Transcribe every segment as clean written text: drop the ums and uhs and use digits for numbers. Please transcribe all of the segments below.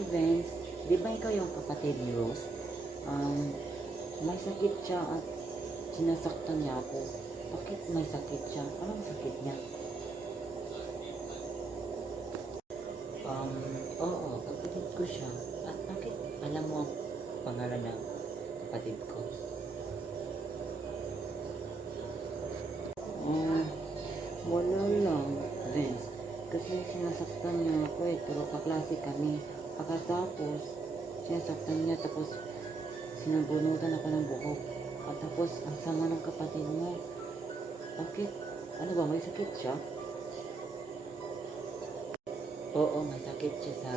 Hi Vince, di ba ikaw yung kapatid ni Rose? May sakit siya at sinasaktan niya ako. Bakit may sakit siya? Anong sakit niya? Um, oo, kapatid ko siya. At bakit alam mo ang pangalan ng kapatid ko? Um, Wala lang, Vince. Kasi sinasaktan niya ako pero kaklase kami. Pagkatapos, sinasaktan niya tapos sinabunutan ako ng buhok. At tapos, ang sama ng kapatid mo. Bakit? Ano ba, may sakit siya? Oo, may sakit siya sa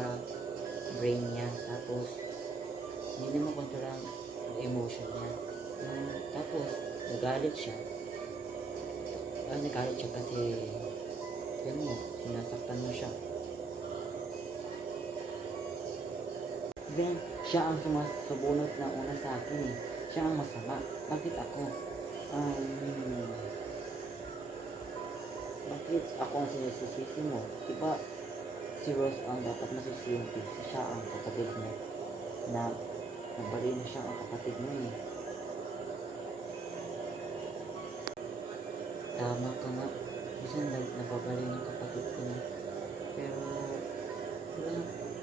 brain niya. Tapos, hindi mo kontrol ang emotion niya. Tapos, nagalit siya. Nagalit siya kasi, yun mo, sinasaktan mo siya. Then, siya ang sumasubunot na una sa akin eh. Siya ang masama. Bakit ako? Bakit ako ang sinisisi mo? Diba, si Rose ang dapat masisiyan kasi siya ang kapatid mo na nabali na siya ang kapatid mo eh. Tama ka nga. Minsan nababali ng kapatid ko na. Pero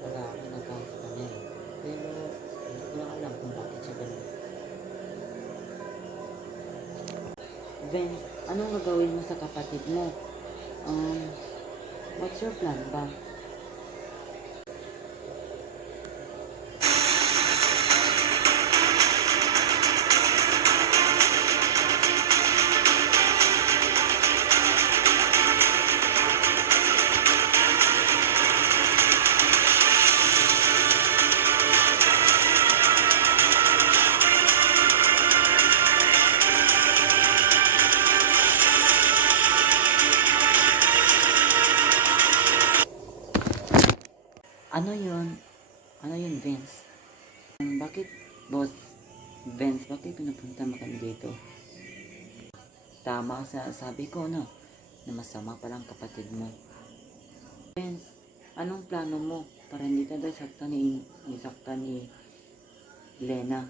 wala akong nagawa sa kanya eh. Pero hindi ko lang alam kung bakit siya ganun. Vince, anong gagawin mo sa kapatid mo? What's your plan ba? Ano yun? Ano yun, Vince? Bakit, boss? Vince, bakit pinapunta mo kami dito? Tama sa sabi ko, no? Na masama palang kapatid mo. Vince, anong plano mo para hindi ka saktan ni Lena?